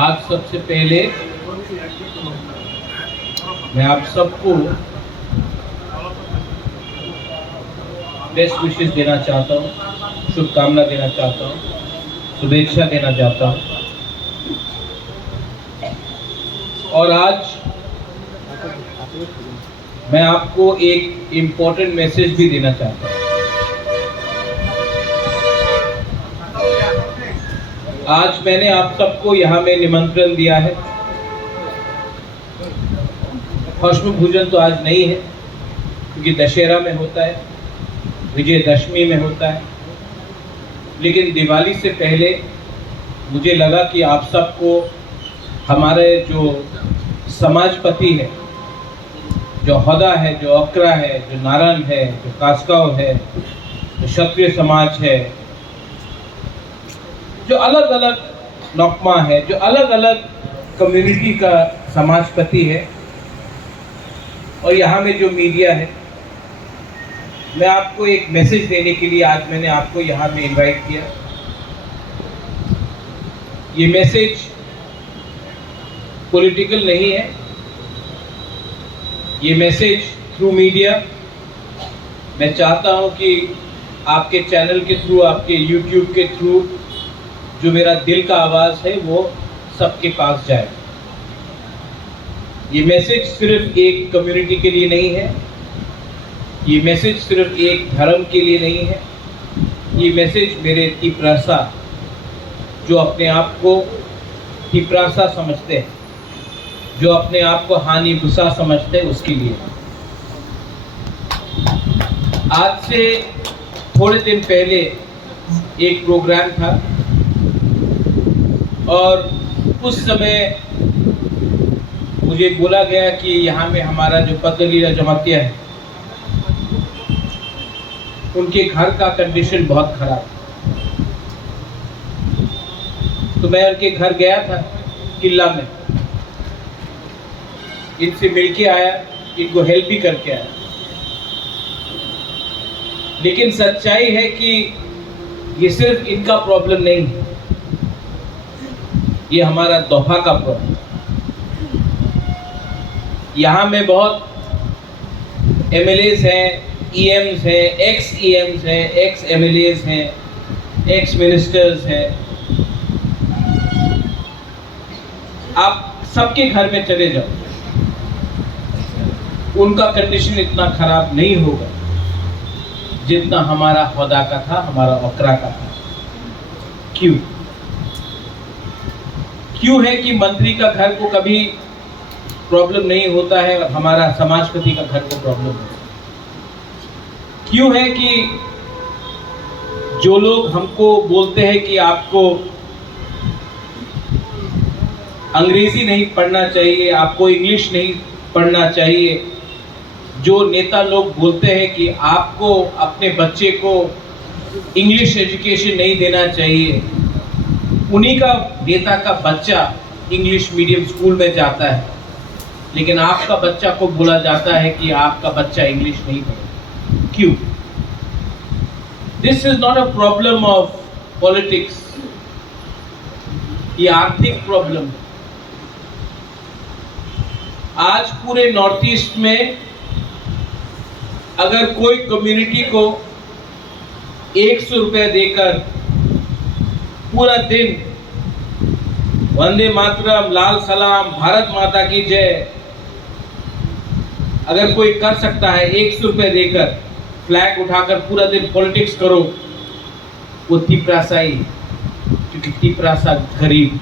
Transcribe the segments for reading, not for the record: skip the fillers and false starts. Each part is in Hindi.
आज सबसे पहले मैं आप सबको बेस्ट विशेस देना चाहता हूँ, शुभकामना देना चाहता हूँ, शुभेच्छा देना चाहता हूँ। और आज मैं आपको एक इम्पोर्टेंट मैसेज भी देना चाहता हूँ। आज मैंने आप सबको यहाँ में निमंत्रण दिया है। भस्म भोजन तो आज नहीं है क्योंकि दशहरा में होता है, विजयदशमी में होता है, लेकिन दिवाली से पहले मुझे लगा कि आप सबको हमारे जो समाजपति है, जो होदा है, जो अकरा है, जो नारायण है, जो कास्काव है, जो क्षत्रिय समाज है, जो अलग अलग नौकमा है, जो अलग अलग कम्युनिटी का समाजपति है, और यहाँ में जो मीडिया है, मैं आपको एक मैसेज देने के लिए आज मैंने आपको यहाँ में इनवाइट किया। ये मैसेज पॉलिटिकल नहीं है, ये मैसेज थ्रू मीडिया मैं चाहता हूँ कि आपके चैनल के थ्रू, आपके यूट्यूब के थ्रू जो मेरा दिल का आवाज़ है वो सबके पास जाए। ये मैसेज सिर्फ एक कम्युनिटी के लिए नहीं है, ये मैसेज सिर्फ एक धर्म के लिए नहीं है, ये मैसेज मेरे तिपरासा जो अपने आप को तिपरासा समझते हैं, जो अपने आप को हानि भूसा समझते हैं, उसके लिए। आज से थोड़े दिन पहले एक प्रोग्राम था और उस समय मुझे बोला गया कि यहाँ में हमारा जो पतलीला जमातिया है उनके घर का कंडीशन बहुत खराब। तो मैं उनके घर गया था किला में, इनसे मिलके आया, इनको हेल्प भी करके आया। लेकिन सच्चाई है कि ये सिर्फ इनका प्रॉब्लम नहीं है, ये हमारा दोहा का प्रॉब्लम। यहाँ में बहुत एमएलएस हैं, ईएम्स हैं, एक्स ईएम्स हैं, एक्स एमएलएस हैं, एक्स मिनिस्टर्स हैं। आप सबके घर में चले जाओ, उनका कंडीशन इतना खराब नहीं होगा जितना हमारा होदा का था, हमारा ओकरा का था। क्यों है कि मंत्री का घर को कभी प्रॉब्लम नहीं होता है और हमारा समाजपति का घर को प्रॉब्लम होता है? क्यों है कि जो लोग हमको बोलते हैं कि आपको अंग्रेजी नहीं पढ़ना चाहिए, आपको इंग्लिश नहीं पढ़ना चाहिए, जो नेता लोग बोलते हैं कि आपको अपने बच्चे को इंग्लिश एजुकेशन नहीं देना चाहिए, उन्हीं का नेता का बच्चा इंग्लिश मीडियम स्कूल में जाता है, लेकिन आपका बच्चा को बोला जाता है कि आपका बच्चा इंग्लिश नहीं पढ़े। क्यों? This is not a problem of politics, ये आर्थिक प्रॉब्लम है। आज पूरे नॉर्थ ईस्ट में अगर कोई कम्युनिटी को 100 रुपये देकर पूरा दिन वंदे मातरम, लाल सलाम, भारत माता की जय अगर कोई कर सकता है, 100 रुपये देकर फ्लैग उठाकर पूरा दिन पॉलिटिक्स करो, वो तिपरासा ही, क्योंकि तिपरासा गरीब।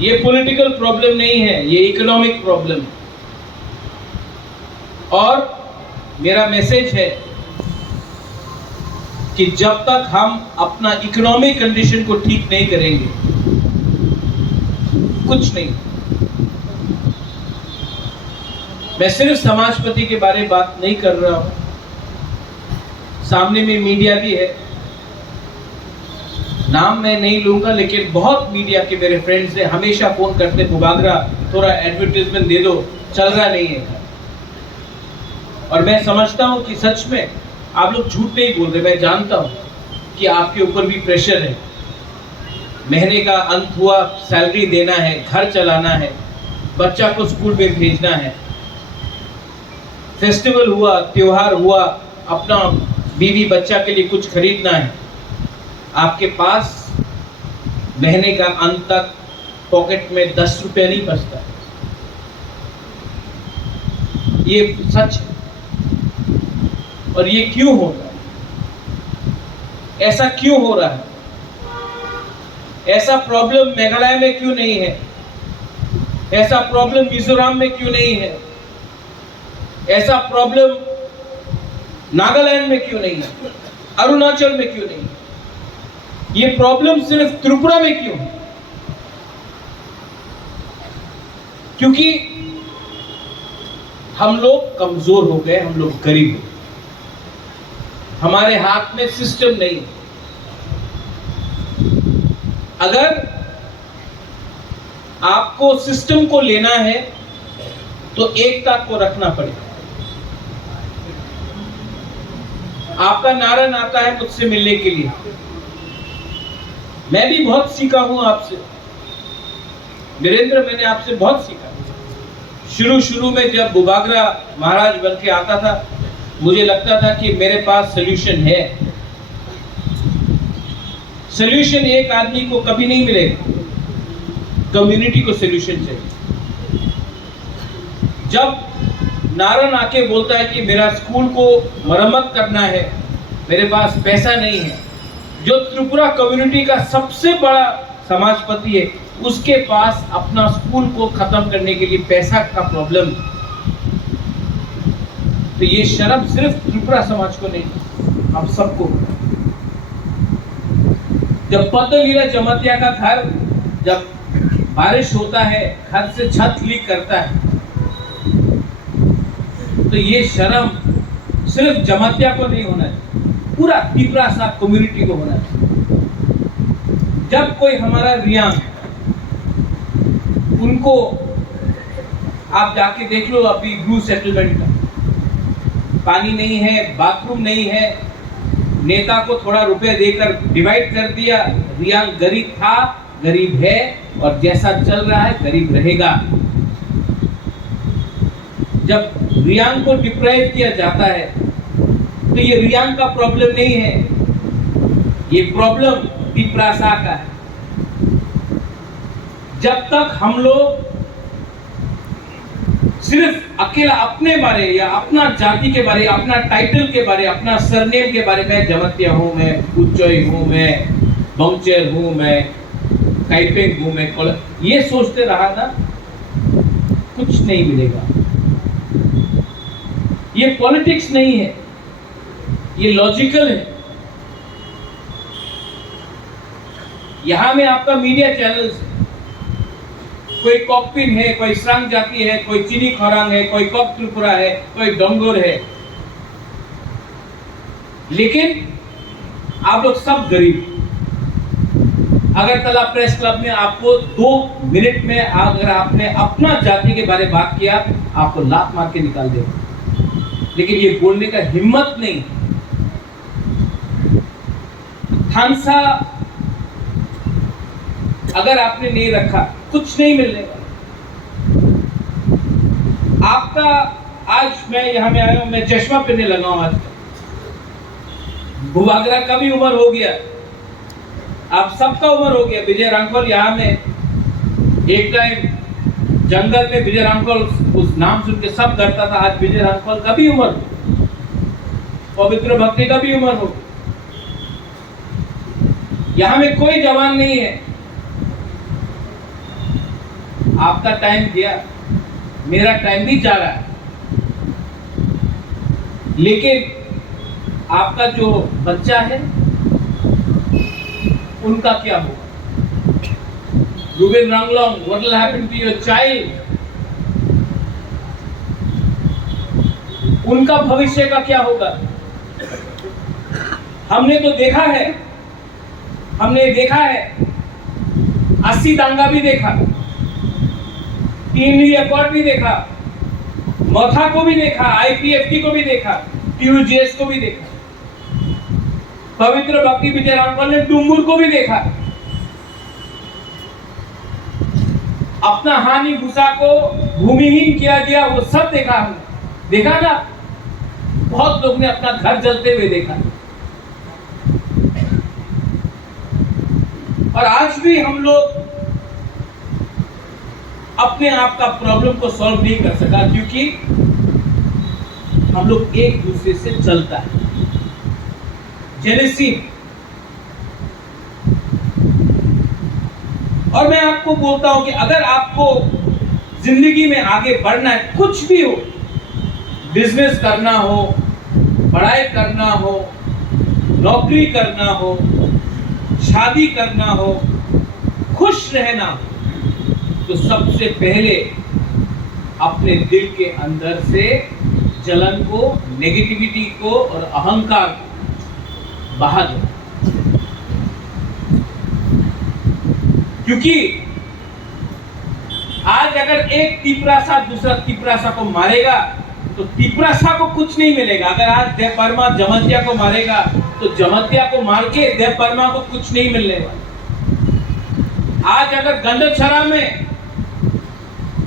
ये पॉलिटिकल प्रॉब्लम नहीं है, ये इकोनॉमिक प्रॉब्लम है। और मेरा मैसेज है कि जब तक हम अपना इकोनॉमिक कंडीशन को ठीक नहीं करेंगे, कुछ नहीं। मैं सिर्फ समाजपति के बारे में बात नहीं कर रहा हूं, सामने में मीडिया भी है, नाम मैं नहीं लूंगा, लेकिन बहुत मीडिया के मेरे फ्रेंड्स ने हमेशा फोन करते, बुबागरा थोड़ा एडवर्टाइजमेंट दे दो, चल रहा नहीं है। और मैं समझता हूं कि सच में आप लोग झूठ नहीं बोल रहे, मैं जानता हूं कि आपके ऊपर भी प्रेशर है, महीने का अंत हुआ, सैलरी देना है, घर चलाना है, बच्चा को स्कूल में भेजना है, फेस्टिवल हुआ, त्योहार हुआ, अपना बीवी बच्चा के लिए कुछ खरीदना है, आपके पास महीने का अंत तक पॉकेट में 10 रुपया नहीं बचता। ये सच है। और ये क्यों हो रहा है? ऐसा क्यों हो रहा है? ऐसा प्रॉब्लम मेघालय में क्यों नहीं है? ऐसा प्रॉब्लम मिजोरम में क्यों नहीं है? ऐसा प्रॉब्लम नागालैंड में क्यों नहीं है? अरुणाचल में क्यों नहीं है? ये प्रॉब्लम सिर्फ त्रिपुरा में क्यों है? क्योंकि हम लोग कमजोर हो गए, हम लोग गरीब हो गए, हमारे हाथ में सिस्टम नहीं। अगर आपको सिस्टम को लेना है तो एकता को रखना पड़ेगा। आपका नारा आता है मुझसे मिलने के लिए, मैं भी बहुत सीखा हूं आपसे वीरेंद्र, मैंने आपसे बहुत सीखा। शुरू में जब बुबागरा महाराज बन के आता था, मुझे लगता था कि मेरे पास सॉल्यूशन है। सॉल्यूशन एक आदमी को कभी नहीं मिलेगा, कम्युनिटी को सॉल्यूशन चाहिए। जब नारायण आके बोलता है कि मेरा स्कूल को मरम्मत करना है, मेरे पास पैसा नहीं है, जो त्रिपुरा कम्युनिटी का सबसे बड़ा समाजपति है, उसके पास अपना स्कूल को खत्म करने के लिए पैसा का प्रॉब्लम। तो ये शर्म सिर्फ त्रिपुरा समाज को नहीं, हम सबको। जब पद्मलीला जमातिया का घर, जब बारिश होता है, घर से छत लीक करता है, तो ये शर्म सिर्फ जमातिया को नहीं होना चाहिए, पूरा त्रिपुरा सा कम्युनिटी को होना चाहिए। जब कोई हमारा रियांग, उनको आप जाके देख लो, अभी ब्लू सेटलमेंट का पानी नहीं है, बाथरूम नहीं है, नेता को थोड़ा रुपए देकर डिवाइड कर दिया। रियांग गरीब था, गरीब है, और जैसा चल रहा है गरीब रहेगा। जब रियांग को डिप्राइव किया जाता है तो ये रियांग का प्रॉब्लम नहीं है, ये प्रॉब्लम त्रिपुरा का है। जब तक हम लोग सिर्फ अकेला अपने बारे या अपना जाति के बारे, अपना टाइटल के बारे, अपना सरनेम के बारे में, जमतिया हूं मैं, उच्चोई हूं मैं, बंचर हूं मैं, काइपेंग हूं मैं, ये सोचते रहा ना, कुछ नहीं मिलेगा। ये पॉलिटिक्स नहीं है, ये लॉजिकल है। यहां में आपका मीडिया चैनल्स, कोई कॉकपिन है, कोई श्रांग जाति है, कोई चीनी खोरांग है, कोई कॉक त्रिपुरा है, कोई डोंगोर है, लेकिन आप लोग सब गरीब। अगरतला प्रेस क्लब में आपको 2 मिनट में अगर आपने अपना जाति के बारे में बात किया, आपको लात मार के निकाल देगा, लेकिन ये बोलने का हिम्मत नहीं। थानसा अगर आपने नहीं रखा, कुछ नहीं मिलने वाला आपका। आज मैं यहां में आया हूं, मैं चश्मा पहनने लगा हूं। आज बुबागरा का भी उम्र हो गया, आप सबका उम्र हो गया। विजय रामफल यहां में एक टाइम जंगल में विजय रामफल उस नाम सुन के सब डरता था। आज विजय रामफल का भी उम्र, पवित्र भक्ति का भी उम्र हो। यहां में कोई जवान नहीं है। आपका टाइम गया, मेरा टाइम भी जा रहा है, लेकिन आपका जो बच्चा है उनका क्या होगा? Rubin Ranglong, what will happen to your child? उनका भविष्य का क्या होगा? हमने तो देखा है, हमने देखा है, 80 दांगा भी देखा, टीम रिकॉर्ड भी देखा, मथा को भी देखा, आईपीएफटी को भी देखा, टीयूजीएस को भी देखा, पवित्र भक्ति विजय रामफल ने डुंगुर को भी देखा। अपना हानि भूसा को भूमिहीन किया गया, वो सब देखा हमने, देखा ना। बहुत लोग ने अपना घर जलते हुए देखा। और आज भी हम लोग अपने आप का प्रॉब्लम को सॉल्व नहीं कर सका, क्योंकि हम लोग एक दूसरे से चलता है जेलसी। और मैं आपको बोलता हूं कि अगर आपको जिंदगी में आगे बढ़ना है, कुछ भी हो, बिजनेस करना हो, पढ़ाई करना हो, नौकरी करना हो, शादी करना हो, खुश रहना हो, तो सबसे पहले अपने दिल के अंदर से जलन को, नेगेटिविटी को और अहंकार को बहा दो। क्योंकि आज अगर एक तिपरासा दूसरा तिपरासा को मारेगा तो तिपरासा को कुछ नहीं मिलेगा। अगर आज देवपरमा जमतिया को मारेगा तो जमतिया को मार के देवपरमा को कुछ नहीं मिलने वाला। आज अगर गंडछरा में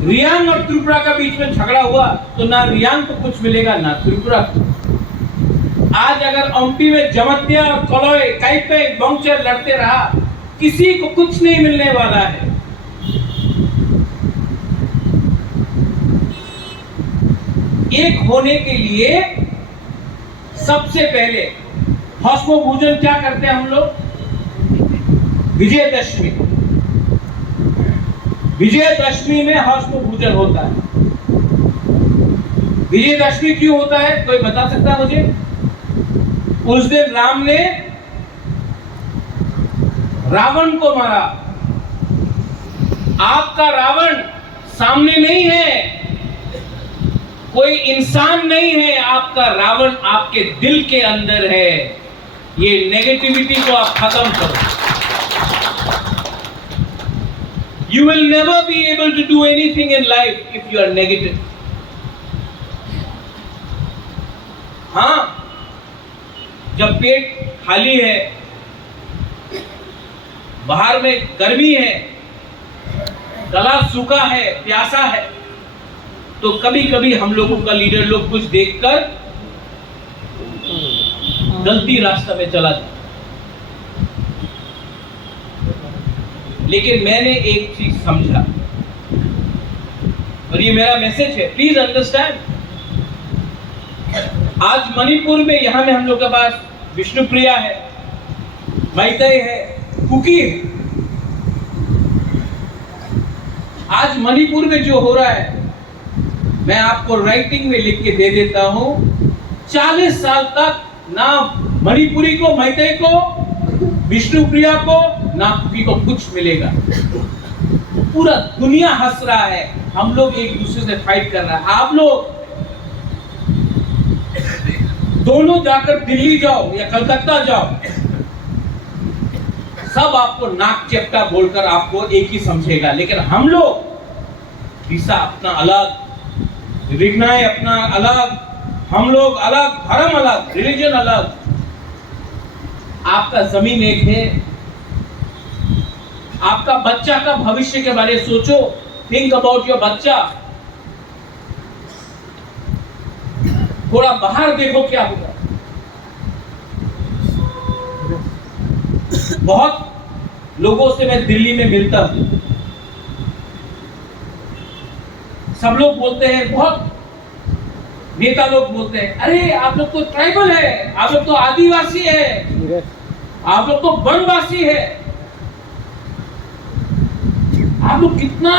रियांग और त्रिपुरा का बीच में झगड़ा हुआ तो ना रियांग को कुछ मिलेगा ना त्रिपुरा को। आज अगर ओम्पी में जमतिया और कलोय काइपे बंचर लड़ते रहा, किसी को कुछ नहीं मिलने वाला है। एक होने के लिए सबसे पहले भस्म पूजन क्या करते हैं हम लोग? विजयदशमी। विजयदशमी में भस्म पूजन होता है। विजयदशमी क्यों होता है, कोई बता सकता है मुझे? उस दिन राम ने रावण को मारा। आपका रावण सामने नहीं है, कोई इंसान नहीं है, आपका रावण आपके दिल के अंदर है। ये नेगेटिविटी को आप खत्म करो। You will never be able to do anything in life if you are negative. हाँ, जब पेट खाली है, बाहर में गर्मी है, गला सूखा है, प्यासा है, तो कभी कभी हम लोगों का लीडर लोग कुछ देखकर गलती रास्ता में चला जाता। लेकिन मैंने एक चीज समझा, और ये मेरा मैसेज है, प्लीज अंडरस्टैंड। आज मणिपुर में, यहां में हम लोग के पास विष्णुप्रिया है, मैतेई है, कुकी है। आज मणिपुर में जो हो रहा है, मैं आपको राइटिंग में लिख के दे देता हूं। 40 साल तक ना मणिपुरी को, मैतेई को, विष्णुप्रिया को, ना कुकी को कुछ मिलेगा। पूरा दुनिया हंस रहा है, हम लोग एक दूसरे से फाइट कर रहा है। आप लोग दोनों जाकर दिल्ली जाओ या कलकत्ता जाओ, सब आपको नाक चेप्टा बोलकर आपको एक ही समझेगा। लेकिन हम लोग दिशा अपना अलग, रिग्नाय अपना अलग, हम लोग अलग, धर्म अलग, रिलीजन अलग। आपका जमीन एक है। आपका बच्चा का भविष्य के बारे में सोचो। थिंक अबाउट योर बच्चा। थोड़ा बाहर देखो क्या होगा। बहुत लोगों से मैं दिल्ली में मिलता हूं, सब लोग बोलते हैं, बहुत नेता लोग बोलते हैं, अरे आप लोग तो ट्राइबल है, आप लोग तो आदिवासी है, आप लोग तो वनवासी है, आप लोग कितना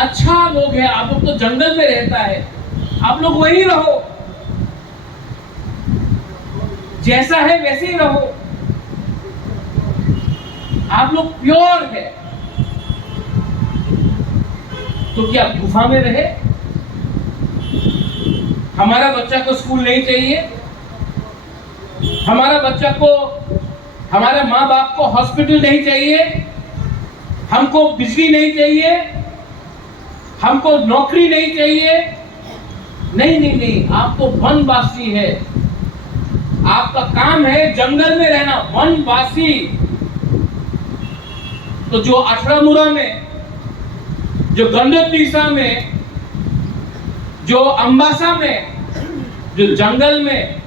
अच्छा लोग हैं, आप लोग तो जंगल में रहता है, आप लोग वही रहो, जैसा है वैसे ही रहो, आप लोग प्योर है। तो क्या गुफा में रहे? हमारा बच्चा को स्कूल नहीं चाहिए, हमारा बच्चा को, हमारे माँ बाप को हॉस्पिटल नहीं चाहिए, हमको बिजली नहीं चाहिए, हमको नौकरी नहीं चाहिए। नहीं नहीं नहीं, आप तो वनवासी है, आपका काम है जंगल में रहना, वनवासी। तो जो अठरामुरा में जो गंडक दिशा में, जो अंबासा में, जो जंगल में,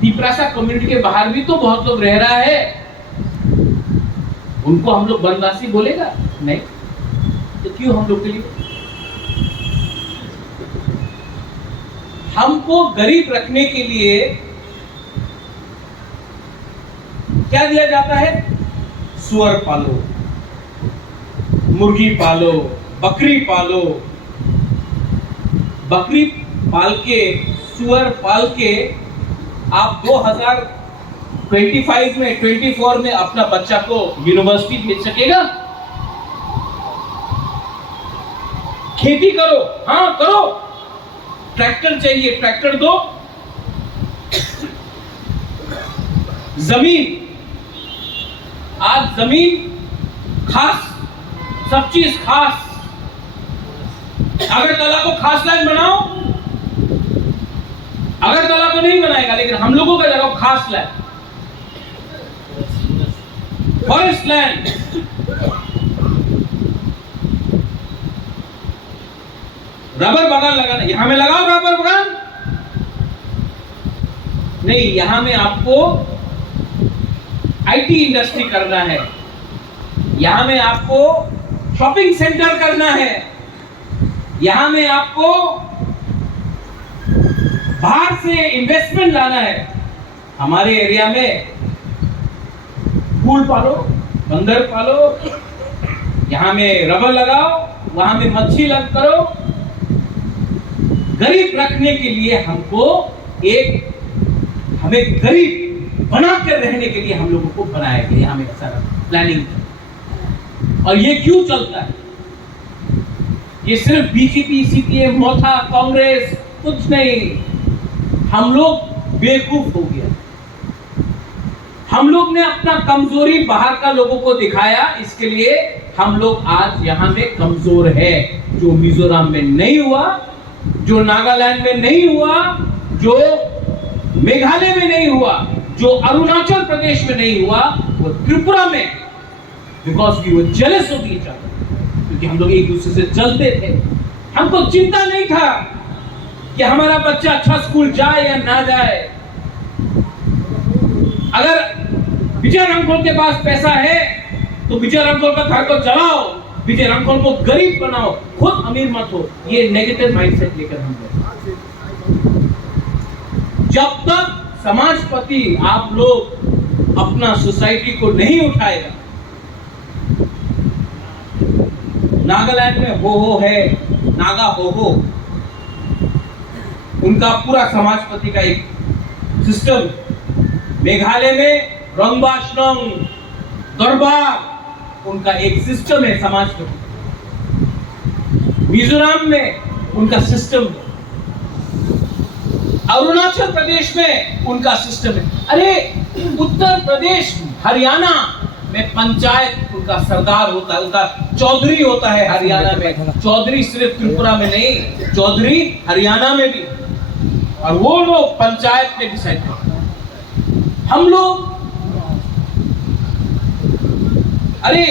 तिपरासा कम्युनिटी के बाहर भी तो बहुत लोग रह रहा है। उनको हम लोग वनवासी बोलेगा? नहीं। तो क्यों हम लोग के लिए? हमको गरीब रखने के लिए क्या दिया जाता है? सुअर पालो, मुर्गी पालो, बकरी पालो। बकरी पाल के, सुअर पाल के आप 2025 में, 24 में अपना बच्चा को यूनिवर्सिटी भेज सकेगा? खेती करो, हाँ करो। ट्रैक्टर चाहिए, ट्रैक्टर दो। जमीन, आज जमीन खास, सब चीज खास। अगरतला को खास लैंड बनाओ, अगरतला को नहीं बनाएगा, लेकिन हम लोगों का जगह खास लैंड, फॉरेस्ट लैंड। रबर बागान लगाना, यहां में लगाओ रबर बागान। नहीं, यहां में आपको आईटी इंडस्ट्री करना है, यहां में आपको शॉपिंग सेंटर करना है, यहां में आपको बाहर से इन्वेस्टमेंट लाना है। हमारे एरिया में फूल पालो, बंदर पालो, यहां में रबर लगाओ, वहां में मच्छी लग करो। गरीब रखने के लिए हमको हमें गरीब बनाकर रहने के लिए हम लोगों को बनाया गया, हमें सारा प्लानिंग। और ये क्यों चलता है? ये सिर्फ बीजेपी, सीपीएम, मोथा, कांग्रेस कुछ नहीं। हम लोग बेवकूफ हो गया। हम लोग ने अपना कमजोरी बाहर का लोगों को दिखाया, इसके लिए हम लोग आज यहां में कमजोर है। जो मिजोरम में नहीं हुआ, जो नागालैंड में नहीं हुआ, जो मेघालय में नहीं हुआ, जो अरुणाचल प्रदेश में नहीं हुआ, वो त्रिपुरा में, because we were jealous of each other, क्योंकि हम लोग एक दूसरे से जलते थे। हमको चिंता नहीं था कि हमारा बच्चा अच्छा स्कूल जाए या ना जाए। अगर विजय रंगोल के पास पैसा है तो विजय रंगोल का घर को जलाओ, विजय रंगोल को गरीब बनाओ, खुद अमीर मत हो। ये नेगेटिव माइंडसेट लेकर हम लोग, जब तक समाजपति आप लोग अपना सोसाइटी को नहीं उठाएगा। नागालैंड में हो है, नागा हो, उनका पूरा समाजपति का एक सिस्टम। मेघालय में रंगबाशनंग, दरबार, उनका एक सिस्टम है समाजपति। मिजोरम में उनका सिस्टम है, अरुणाचल प्रदेश में उनका सिस्टम है। अरे उत्तर प्रदेश, हरियाणा में पंचायत उनका सरदार होता है, उनका चौधरी होता है। हरियाणा में चौधरी सिर्फ त्रिपुरा में नहीं, चौधरी हरियाणा में भी, और वो लोग पंचायत में डिसाइड करते हैं। हम लोग, अरे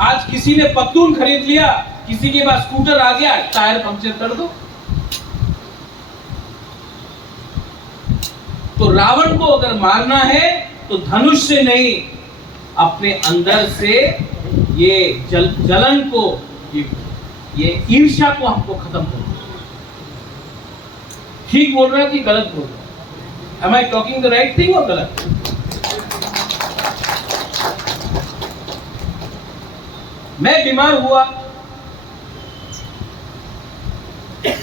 आज किसी ने पत्तून खरीद लिया, किसी के पास स्कूटर आ गया, टायर पंक्चर कर दो। तो रावण को अगर मारना है तो धनुष से नहीं, अपने अंदर से ये जलन को, ये ईर्ष्या को हमको खत्म करना। ठीक बोल रहा है कि गलत बोल रहा है? Am I talking the right thing or गलत? मैं बीमार हुआ,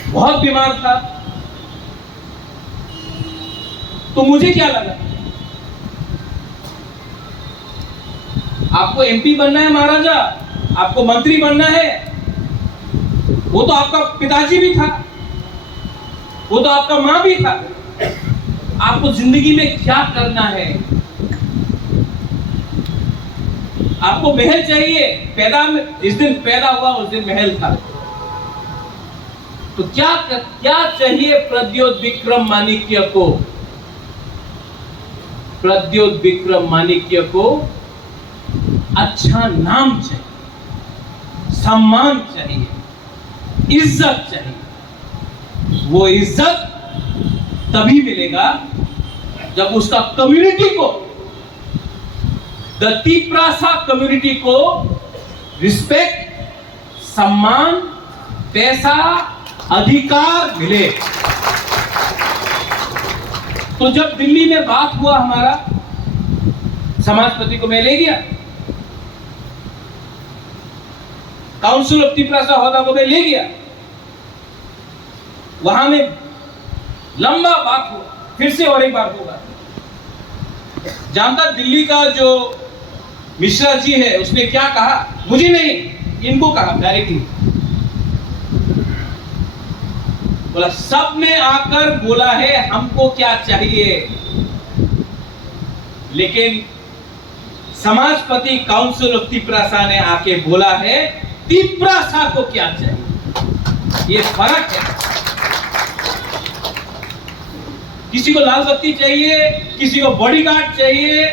बहुत बीमार था, तो मुझे क्या लगा? आपको एमपी बनना है महाराजा, आपको मंत्री बनना है, वो तो आपका पिताजी भी था, वो तो आपका मां भी था। आपको जिंदगी में क्या करना है? आपको महल चाहिए, जिस दिन पैदा हुआ उस दिन महल था। तो क्या चाहिए प्रद्योत विक्रम माणिक्य को? प्रद्योत विक्रम माणिक्य को अच्छा नाम चाहिए, सम्मान चाहिए, इज्जत चाहिए। वो इज्जत तभी मिलेगा जब उसका कम्युनिटी को, द तिप्रासा कम्युनिटी को रिस्पेक्ट, सम्मान, पैसा, अधिकार मिले। तो जब दिल्ली में बात हुआ, हमारा समाजपति को मैं ले गया, काउंसिल ऑफ तिप्रासा होदा को मैं ले गया, वहां में लंबा बात हुआ, फिर से और एक बार होगा। जानता दिल्ली का जो मिश्रा जी है, उसने क्या कहा, मुझे नहीं, इनको कहा डायरेक्टली, बोला सबने आकर बोला है हमको क्या चाहिए, लेकिन समाजपति काउंसिल ऑफ तिप्रासा ने आके बोला है तिप्रासा को क्या चाहिए। ये फर्क है। किसी को लाल बत्ती चाहिए, किसी को बॉडीगार्ड चाहिए।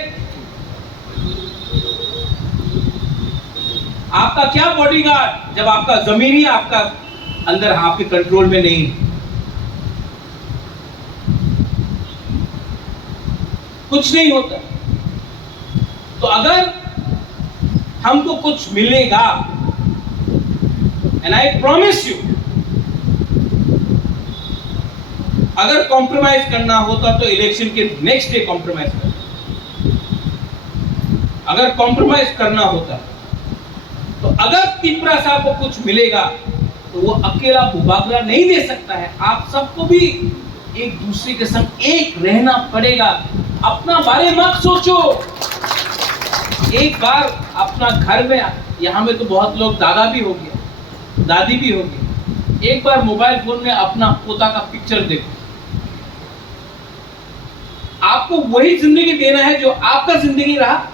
आपका क्या बॉडीगार्ड जब आपका जमीन ही आपका अंदर आपके कंट्रोल में नहीं। कुछ नहीं होता। तो अगर हमको कुछ मिलेगा, एंड आई प्रॉमिस यू, अगर कॉम्प्रोमाइज करना होता तो इलेक्शन के नेक्स्ट डे कॉम्प्रोमाइज करना। अगर कॉम्प्रोमाइज करना होता तो अगर तिप्रासा को कुछ मिलेगा तो वो अकेला बुबागरा नहीं दे सकता है। आप सबको भी एक दूसरे के संग एक रहना पड़ेगा। अपना बारे मत सोचो। एक बार अपना घर में, यहां में तो बहुत लोग दादा भी हो गया, दादी भी हो गई, एक बार मोबाइल फोन में अपना पोता का पिक्चर देखो। आपको वही जिंदगी देना है जो आपका जिंदगी रहा।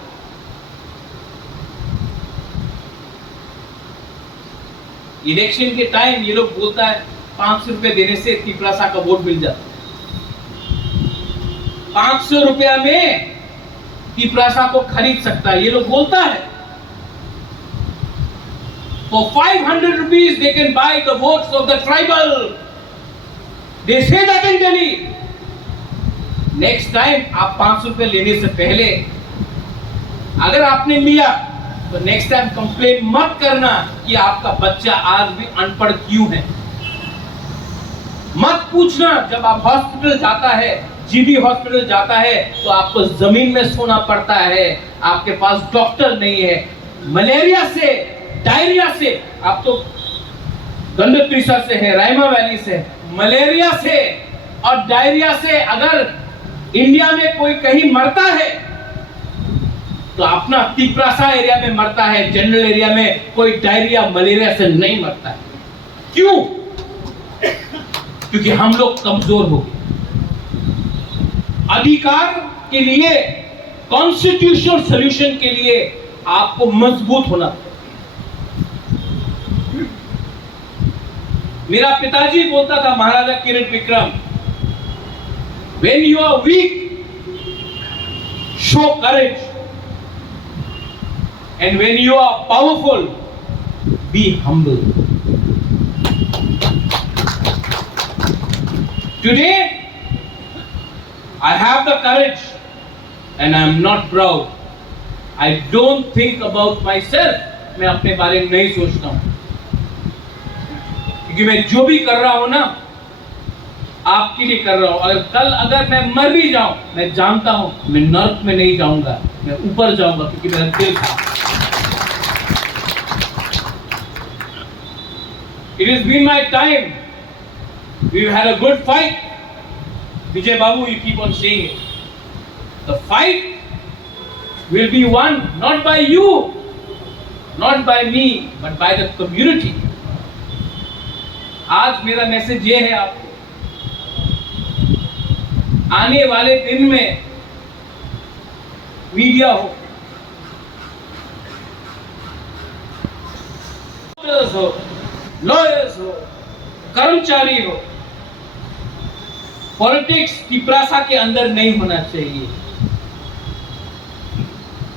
इलेक्शन के टाइम ये लोग बोलता है 500 रुपए देने से तिप्रासा का वोट मिल जाता है। 500 रुपया में तिप्रासा को खरीद सकता है, ये लोग बोलता है। For 500 rupees they can buy the votes of the tribal. They say that in Delhi. Next time आप 500 रुपए लेने से पहले अगर आपने लिया तो नेक्स्ट टाइम कंप्लेन मत करना कि आपका बच्चा आज भी अनपढ़ क्यों है। मत पूछना। जब आप हॉस्पिटल जाता है, जीबी हॉस्पिटल जाता है, तो आपको जमीन में सोना पड़ता है, आपके पास डॉक्टर नहीं है। मलेरिया से, डायरिया से, आप तो गंडक से है, रायमा वैली से, मलेरिया से और डायरिया से अगर इंडिया में कोई कहीं मरता है तो अपना तिप्रासा एरिया में मरता है। जनरल एरिया में कोई डायरिया मलेरिया से नहीं मरता है। क्यों? क्योंकि हम लोग कमजोर हो गए। अधिकार के लिए, कॉन्स्टिट्यूशनल सॉल्यूशन के लिए आपको मजबूत होना पड़ेगा। मेरा पिताजी बोलता था, महाराजा किरण Vikram, when you are weak, show courage, and when you are powerful, be humble. Today I have the courage and I am not proud. I don't think about myself. मैं अपने बारे में नहीं सोचता हूं, क्योंकि मैं जो भी कर रहा हूं ना, आपके लिए कर रहा हूं। और कल अगर मैं मर भी जाऊं, मैं जानता हूं मैं नर्क में नहीं जाऊंगा, मैं ऊपर जाऊंगा, क्योंकि मेरा दिल था। It has been my time. We've had a good fight. Vijay Babu, you keep on saying it. The fight will be won not by you, not by me, but by the community. आज मेरा मैसेज ये है आपको, आने वाले दिन में मीडिया हो, लॉयर्स हो, कर्मचारी हो, पॉलिटिक्स तिप्रासा के अंदर नहीं होना चाहिए,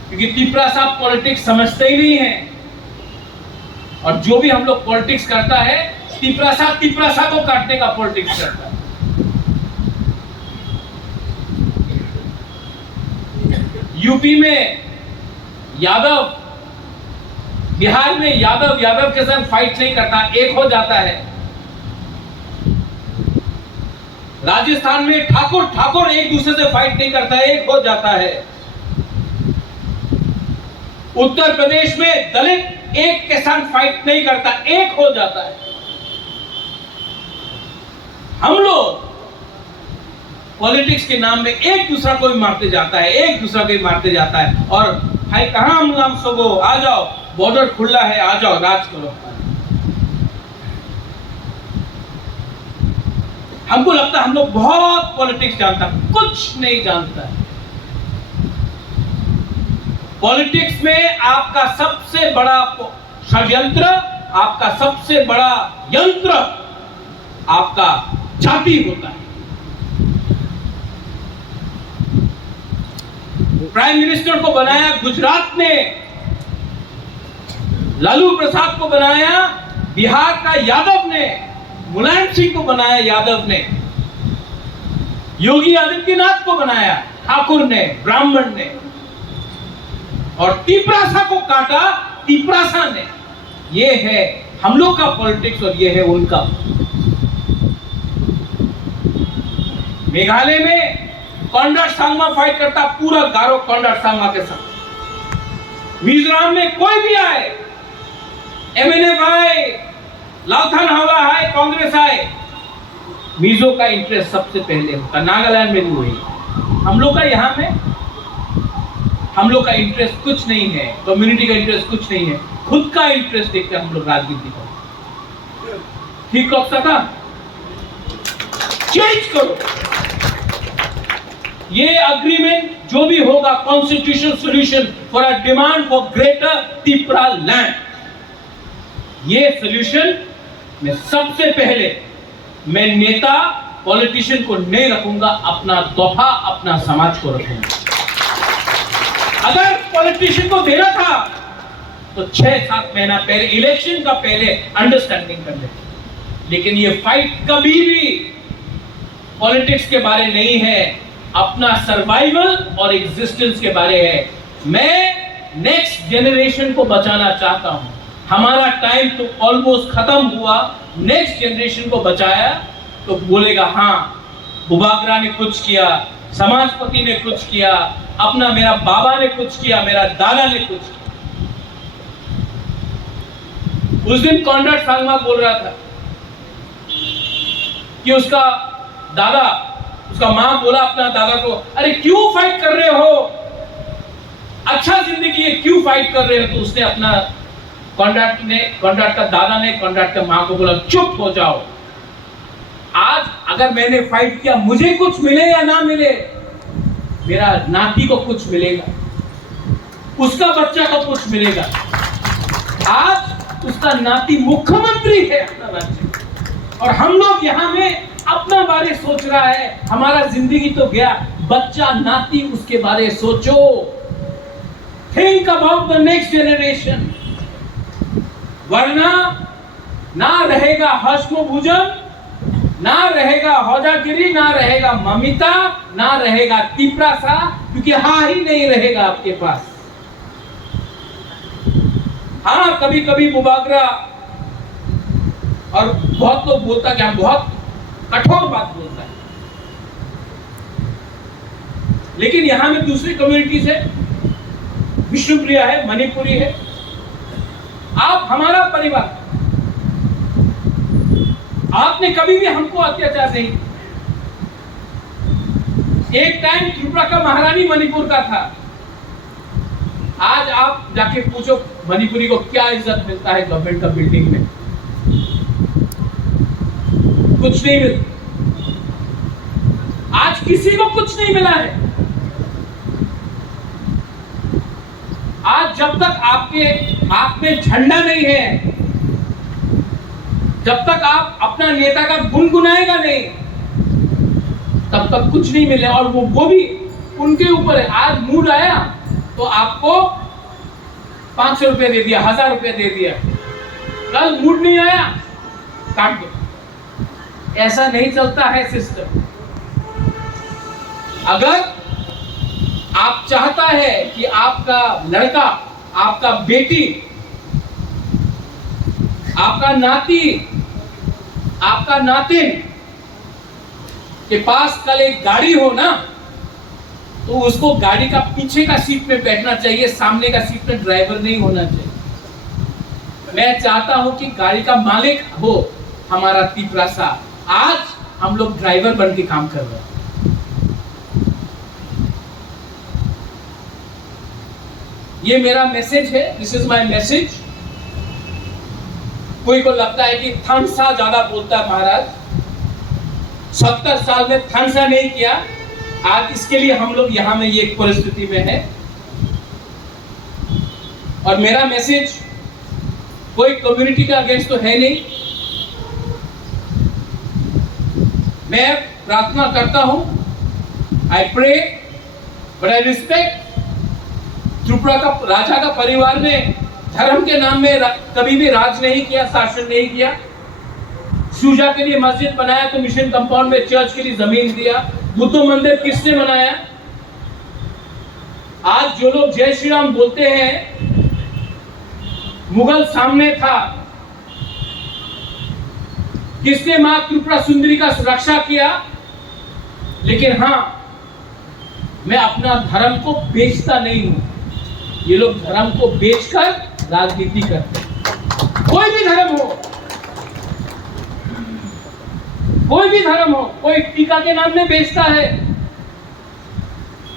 क्योंकि तिप्रासा पॉलिटिक्स समझते ही नहीं है। और जो भी हम लोग पॉलिटिक्स करता है तिपरासा को काटने का पॉलिटिक्स करता है। यूपी में यादव, बिहार में यादव के साथ फाइट नहीं करता, एक हो जाता है। राजस्थान में ठाकुर एक दूसरे से फाइट नहीं करता, एक हो जाता है। उत्तर प्रदेश में दलित एक के साथ फाइट नहीं करता, एक हो जाता है। हम लोग पॉलिटिक्स के नाम में एक दूसरा को भी मारते जाता है, एक दूसरा को भी मारते जाता है। और भाई कहां हम नाम सगो, आ जाओ, बॉर्डर खुला है, आ जाओ, राज करो। हमको लगता है हम लोग बहुत पॉलिटिक्स जानता, कुछ नहीं जानता है। पॉलिटिक्स में आपका सबसे बड़ा षड्यंत्र, आपका सबसे बड़ा यंत्र आपका जाति होता है। प्राइम मिनिस्टर को बनाया गुजरात ने, लालू प्रसाद को बनाया बिहार का यादव ने, मुलायम सिंह को बनाया यादव ने, योगी आदित्यनाथ को बनाया ठाकुर ने, ब्राह्मण ने, और तिपरासा को काटा तिपरासा ने। ये है हम लोग का पॉलिटिक्स और ये है उनका। मेघालय में कॉन्डाट सांगमा फाइट करता, पूरा गारो कॉन्डाट सांगमा के साथ। मिजोरम में कोई भी आए, एमएनएफ आए, लाउथान हावा आए, कांग्रेस आए, मिजो का इंटरेस्ट सबसे पहले होता। नागालैंड में भी वही। हम लोग का यहाँ में हम लोग का इंटरेस्ट कुछ नहीं है, कम्युनिटी का इंटरेस्ट कुछ नहीं है, खुद का इंटरेस्ट देखते हम लोग राजनीति को। ठीक लोग चेंज करो। ये अग्रीमेंट जो भी होगा, constitutional solution for a demand for greater Tipra land, ये सॉल्यूशन में सबसे पहले मैं नेता पॉलिटिशियन को नहीं रखूंगा, अपना दफा अपना समाज को रखूंगा। अगर पॉलिटिशियन को देना था तो 6-7 महीना पहले, इलेक्शन का पहले अंडरस्टैंडिंग कर ले। लेकिन ये फाइट कभी भी पॉलिटिक्स के बारे नहीं है, अपना सर्वाइवल और एग्जिस्टेंस के बारे है। मैं नेक्स्ट जनरेशन को बचाना चाहता हूं। हमारा टाइम तो ऑलमोस्ट खत्म हुआ, नेक्स्ट जनरेशन को बचाया तो बोलेगा हाँ, बुबागरा ने कुछ किया, समाजपति ने कुछ किया, अपना मेरा बाबा ने कुछ किया, मेरा दादा ने कुछ किया। उस दिन कॉन्डाट सांगमा बोल रहा था कि उसका दादा, उसका मां बोला अपना दादा को, अरे क्यों फाइट कर रहे हो, अच्छा जिंदगी है, क्यों फाइट कर रहे हो? तो उसने अपना कॉन्डाट का दादा ने कॉन्डाट का मां को बोला, चुप हो जाओ। आज अगर मैंने फाइट किया, मुझे कुछ मिले या ना मिले, मेरा नाती को कुछ मिलेगा, उसका बच्चा को कुछ मिलेगा। आज उसका नाती मुख्यमंत्री है अपना राज्य, और हम लोग यहाँ में अपना बारे सोच रहा है। हमारा जिंदगी तो गया, बच्चा नाती उसके बारे सोचो। Think about the next generation, वरना ना रहेगा हश्मभुजन, ना रहेगा हौजागिरी, ना रहेगा ममिता, ना रहेगा तिपरासा, क्योंकि हाँ ही नहीं रहेगा आपके पास। हाँ, कभी कभी बुबागरा और बहुत लोग बोलता कि हम बहुत कठोर बात बोलता है, लेकिन यहां में दूसरी कम्युनिटीज है, विष्णुप्रिया है, मणिपुरी है। आप हमारा परिवार, आपने कभी भी हमको अत्याचार नहीं। एक टाइम त्रिपुरा का महारानी मणिपुर का था। आज आप जाके पूछो मणिपुरी को क्या इज्जत मिलता है गवर्नमेंट का बिल्डिंग में, कुछ नहीं मिलता। आज किसी को कुछ नहीं मिला है। आज जब तक आपके हाथ में झंडा नहीं है, जब तक आप अपना नेता का गुनगुनाएगा नहीं, तब तक कुछ नहीं मिले। और वो भी उनके ऊपर है। आज मूड आया तो आपको 500 रुपए दे दिया, 1000 रुपए दे दिया। कल मूड नहीं आया काट दो। ऐसा नहीं चलता है सिस्टम। अगर आप चाहता है कि आपका लड़का, आपका बेटी, आपका नाती, आपका नातिन के पास कल एक गाड़ी हो ना, तो उसको गाड़ी का पीछे का सीट में बैठना चाहिए, सामने का सीट में ड्राइवर नहीं होना चाहिए। मैं चाहता हूं कि गाड़ी का मालिक हो हमारा तिपरासा। आज हम लोग ड्राइवर बन के काम कर रहे हैं। ये मेरा मैसेज है, दिस इज माय मैसेज। कोई को लगता है कि थानसा ज्यादा बोलता है महाराज, 70 साल में थानसा नहीं किया, आज इसके लिए हम लोग यहां में ये परिस्थिति में है। और मेरा मैसेज कोई कम्युनिटी का अगेंस्ट तो है नहीं। मैं प्रार्थना करता हूं, I pray but I respect. Tripura का राजा का परिवार ने धर्म के नाम में कभी भी राज नहीं किया, शासन नहीं किया। शुजा के लिए मस्जिद बनाया तो मिशन कंपाउंड में चर्च के लिए जमीन दिया। बुद्ध मंदिर किसने बनाया? आज जो लोग जय श्री राम बोलते हैं, मुगल सामने था, किसने मां त्रिपुरा सुंदरी का रक्षा किया? लेकिन हां, मैं अपना धर्म को बेचता नहीं हूं। ये लोग धर्म को बेचकर राजनीति करते हैं। कोई भी धर्म हो, कोई भी धर्म हो, कोई टीका के नाम में बेचता है,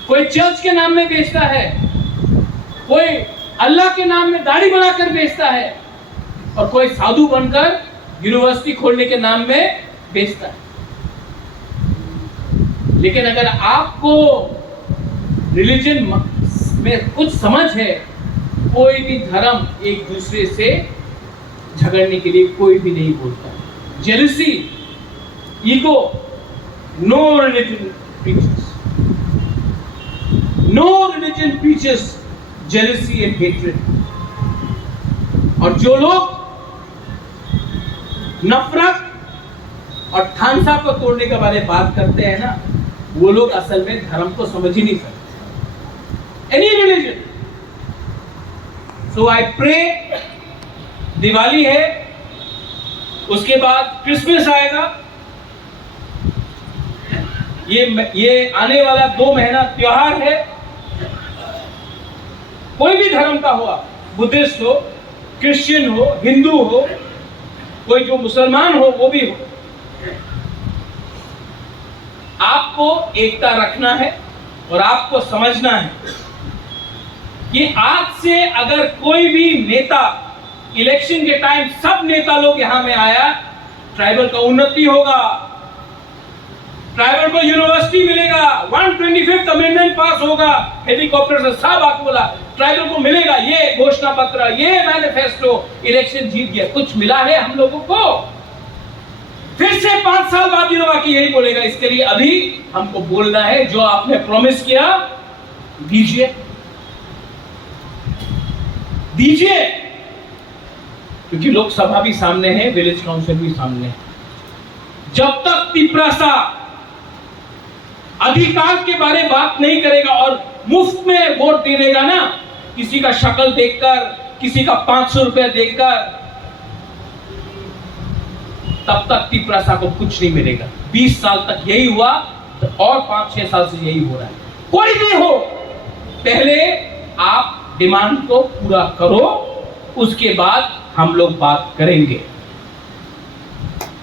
कोई चर्च के नाम में बेचता है, कोई अल्लाह के नाम में दाढ़ी बनाकर बेचता है, और कोई साधु बनकर यूनिवर्सिटी खोलने के नाम में बेचता है। लेकिन अगर आपको रिलीजन में कुछ समझ है, कोई भी धर्म एक दूसरे से झगड़ने के लिए कोई भी नहीं बोलता। Jealousy, ego, no religion preaches, no religion preaches jealousy and hatred. और जो लोग नफरत और थानसा को तोड़ने के बारे में बात करते हैं ना, वो लोग असल में धर्म को समझ ही नहीं सकते। Any religion. So I pray, Diwali है, उसके बाद क्रिसमस आएगा। ये आने वाला 2 महीना त्योहार है। कोई भी धर्म का हो, बुद्धिस्ट हो, क्रिश्चियन हो, हिंदू हो, कोई जो मुसलमान हो वो भी हो, आपको एकता रखना है और आपको समझना है कि आज से अगर कोई भी नेता इलेक्शन के टाइम, सब नेता लोग यहां में आया, ट्राइबल का उन्नति होगा, ट्राइबल को यूनिवर्सिटी मिलेगा, 125th अमेंडमेंट पास होगा, हेलीकॉप्टर से सब आपको बोला ट्राइबल को मिलेगा, ये घोषणा पत्र, ये मैनिफेस्टो, इलेक्शन जीत गया। कुछ मिला है हम लोगों को? फिर से 5 साल बाद युवा की यही बोलेगा। इसके लिए अभी हमको बोलना है, जो आपने प्रॉमिस किया दीजिए, दीजिए, क्योंकि लोकसभा भी सामने है, विलेज काउंसिल भी सामने है। जब तक तिपरासा अधिकार के बारे में बात नहीं करेगा और मुफ्त में वोट दे देगा ना, किसी का शक्ल देखकर, किसी का 500 रुपया देखकर, तब तक तिपरासा को कुछ नहीं मिलेगा। 20 साल तक यही हुआ और 5-6 साल से यही हो रहा है। कोई भी हो, पहले आप डिमांड को पूरा करो, उसके बाद हम लोग बात करेंगे।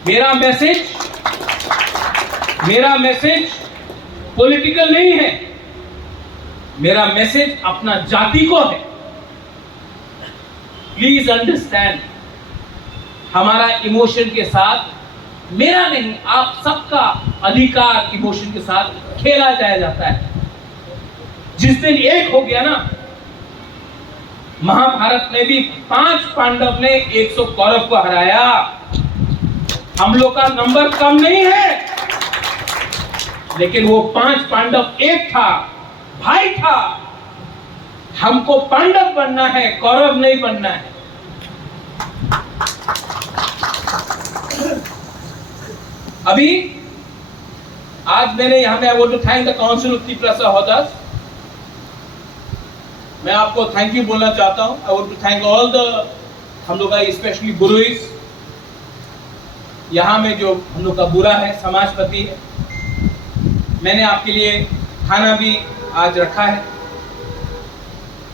मेरा मैसेज पॉलिटिकल नहीं है, मेरा मैसेज अपना जाति को है। प्लीज अंडरस्टैंड, हमारा इमोशन के साथ, मेरा नहीं, आप सबका अधिकार इमोशन के साथ खेला जाता है। जिस दिन एक हो गया ना, महाभारत में भी 5 पांडव ने 100 कौरव को हराया। हम लोग का नंबर कम नहीं है, लेकिन वो 5 पांडव एक था, भाई था। हमको पांडव बनना है, कौरव नहीं बनना है। अभी आज मैंने यहाँ में I want to thank the council of Tripura होदर्स। मैं आपको थैंक यू बोलना चाहता हूँ। I want to thank all the हम लोग का स्पेशली बुरुइस, यहाँ में जो हम लोग का बुरा है समाजपति है। मैंने आपके लिए खाना भी आज रखा है,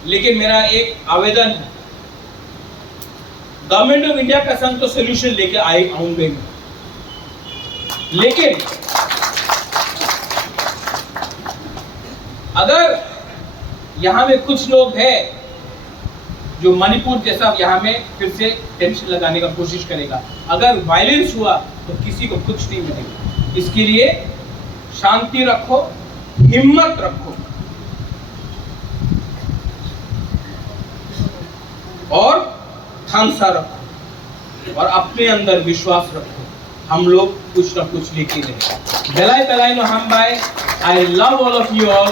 लेकिन मेरा एक आवेदन है, गवर्नमेंट ऑफ इंडिया का संग तो सोल्यूशन लेके आऊंगे, लेकिन अगर यहाँ में कुछ लोग हैं जो मणिपुर जैसा यहाँ में फिर से टेंशन लगाने का कोशिश करेगा, अगर वायलेंस हुआ तो किसी को कुछ नहीं मिलेगा। इसके लिए शांति रखो, हिम्मत रखो और खामसा रखो और अपने अंदर विश्वास रखो। हम लोग कुछ ना कुछ लेके नहीं। बेलाई बेलाई नो हम bye. I love all of you all.